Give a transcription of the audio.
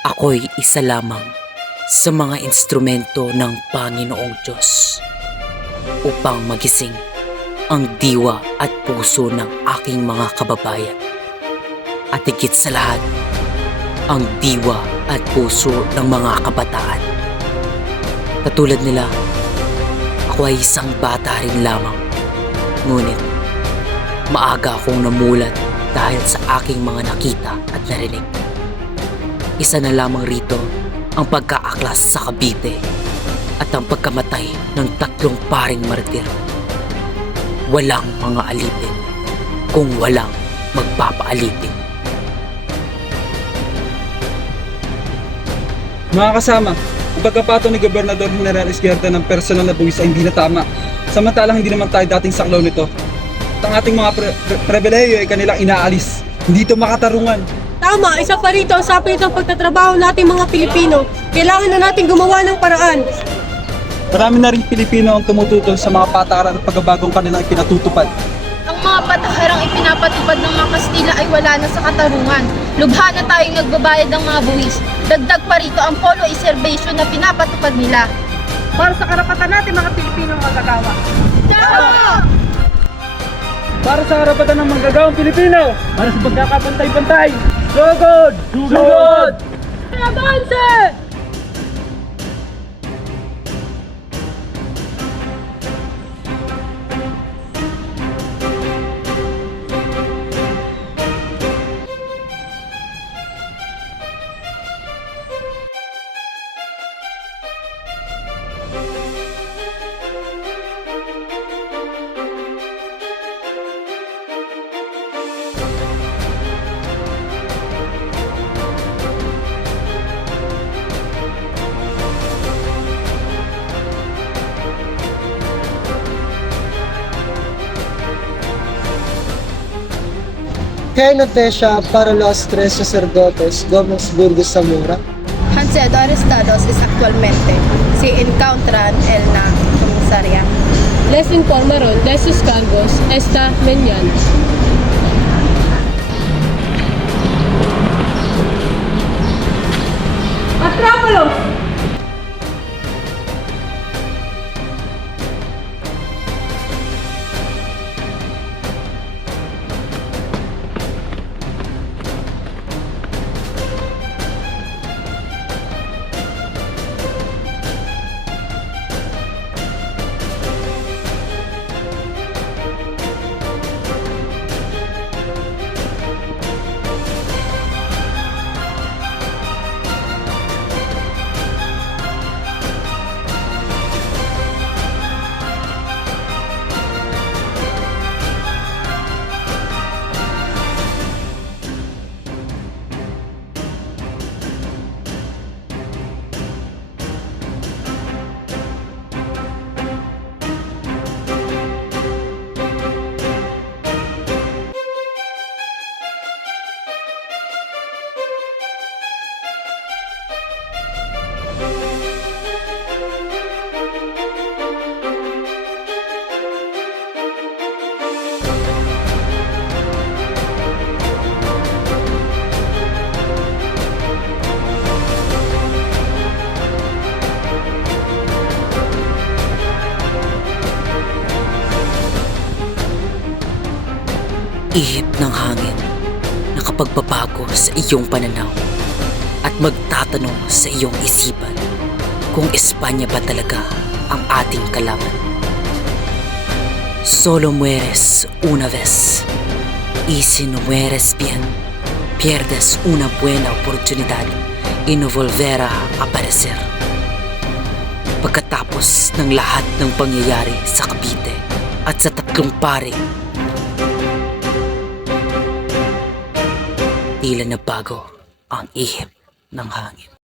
Ako'y isa lamang sa mga instrumento ng Panginoong Diyos upang magising ang diwa at puso ng aking mga kababayan. At higit sa lahat, ang diwa at puso ng mga kabataan. Katulad nila, ako ay isang bata rin lamang. Ngunit, maaga akong namulat dahil sa aking mga nakita at narinig. Isa na lamang rito ang pagkaaklas sa Cavite at ang pagkamatay ng 3 paring martir. Walang mga alipin kung walang magpapaalipin. Mga kasama, ang pagkapato ni Gobernador General Esquerda ng personal na buwis ay hindi na tama. Samantalang hindi naman tayo dating saklaw nito. At ang ating mga pribilehiyo ay kanilang inaalis. Hindi ito makatarungan. Tama, isa pa rito ang sapit ng pagtatrabaho nating mga Pilipino. Kailangan na natin gumawa ng paraan. Marami na rin Pilipino ang tumututol sa mga patakaran at pagbabagong kanilang ipinatutupad. Ang mga patakarang ipinapatupad ng mga Kastila ay wala na sa katarungan. Lubha na tayong nagbabayad ng mga buwis. Dagdag pa rito ang polo reservation na pinapatupad nila. Para sa karapatan natin mga Pilipino magagawa. Tama! Para sa karapatan ng manggagawang Pilipino, para sa pagkakapantay-pantay. Sugod! Sugod! Avance! Kay noticia para los 3 sacerdotes Gómez Burgos Zamora. Hansedo arrestados es actualmente. Se encuentran en la comisaría. Les informaron de sus cargos esta mañana. ¡Atrápalo! Ihip ng hangin na kapagbabago sa iyong pananaw at magtatanong sa iyong isipan kung Espanya ba talaga ang ating kalaban. Solo mueres una vez y si no mueres bien, pierdes una buena oportunidad y no volverá a aparecer. Pagkatapos ng lahat ng pangyayari sa Cavite at sa 3 pare, tila na bago ang ihip ng hangin.